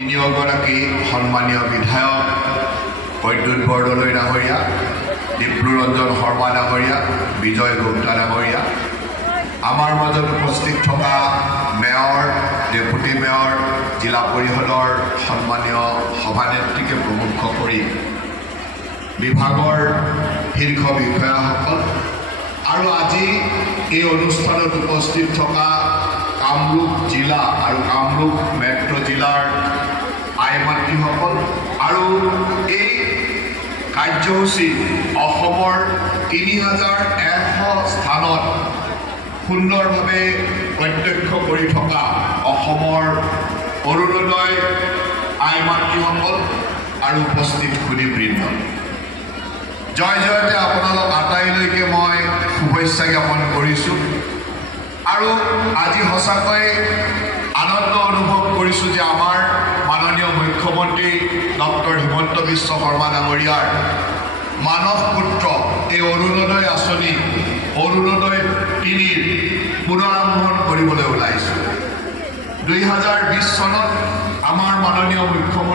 তিনিগৰাকী সন্মানীয় বিধায়ক বৈদ্যুৎ বৰদলৈ ডাঙৰীয়া, ডিপ্লুৰঞ্জন শৰ্মা ডাঙৰীয়া, বিজয় গুপ্তা ডাঙৰীয়া, আমাৰ মাজত উপস্থিত থকা মেয়ৰ, ডেপুটি মেয়ৰ, জিলা পৰিষদৰ সন্মানীয় সভানেত্ৰীকে প্ৰমুখ কৰি বিভাগৰ শীৰ্ষ বিষয়াসকল আৰু আজি এই অনুষ্ঠানত উপস্থিত থকা কামৰূপ জিলা আৰু কামৰূপ মেট্ৰ' জিলাৰ আই মাতৃসকল আৰু এই কাৰ্যসূচী অসমৰ ৩,১০০ স্থানত সুন্দৰভাৱে প্ৰত্যক্ষ কৰি থকা অসমৰ অৰুণোদয় আই মাতৃসকল আৰু উপস্থিত সুধীবৃন্দ, জয় জয়তে আপোনালোক আটাইলৈকে মই শুভেচ্ছা জ্ঞাপন কৰিছোঁ। আৰু আজি সঁচাকৈ আনন্দ অনুভৱ কৰিছোঁ যে আমাৰ মাননীয় মুখ্যমন্ত্ৰী ডক্টৰ হিমন্ত বিশ্ব শৰ্মা ডাঙৰীয়াৰ মানস পুত্ৰ এই অৰুণোদয় আঁচনি অৰুণোদয় ৩ৰ পুনৰাৰম্ভণ কৰিবলৈ ওলাইছোঁ। ২০২০ চনত আমাৰ মাননীয় মুখ্যমন্ত্ৰী